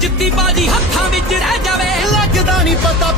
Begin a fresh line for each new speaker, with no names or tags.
ਜਿੱਤੀ ਬਾਜੀ ਹੱਥਾਂ ਵਿੱਚ ਰਹਿ ਜਾਵੇ।
ਲੱਗਦਾ ਨਹੀਂ ਪਤਾ